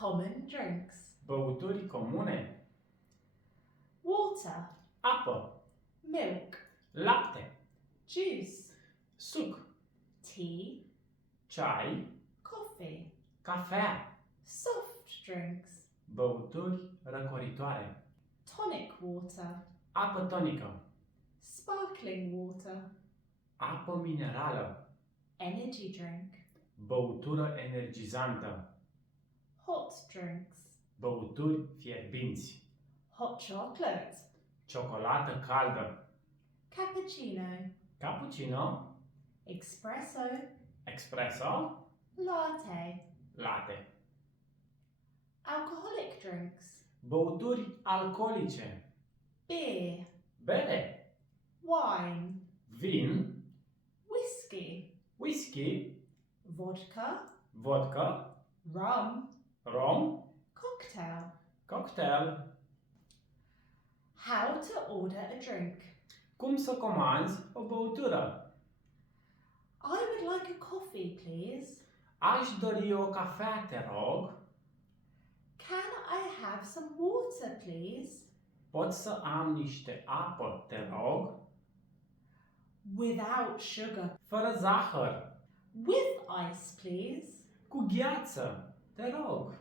Common drinks. Băuturi comune. Water. Apă. Milk. Lapte. Juice. Suc. Tea. Ceai. Coffee. Cafea. Soft drinks. Băuturi răcoritoare. Tonic water. Apă tonică. Sparkling water. Apă minerală. Energy drink. Băutură energizantă. Hot drinks. Băuturi fierbinți. Hot chocolate. Ciocolată caldă. Cappuccino. Cappuccino. Espresso. Espresso. Latte. Latte. Alcoholic drinks. Băuturi alcoolice. Beer. Bere. Wine. Vin. Whiskey. Whisky. Vodka. Vodka. Rum. Rom. Cocktail. Cocktail. How to order a drink. Cum să comanzi o băutură? I would like a coffee, please. Aș dori o cafea, te rog. Can I have some water, please? Pot să am niște apă, te rog? Without sugar. Fără zahăr. With ice, please. Cu gheață, te rog.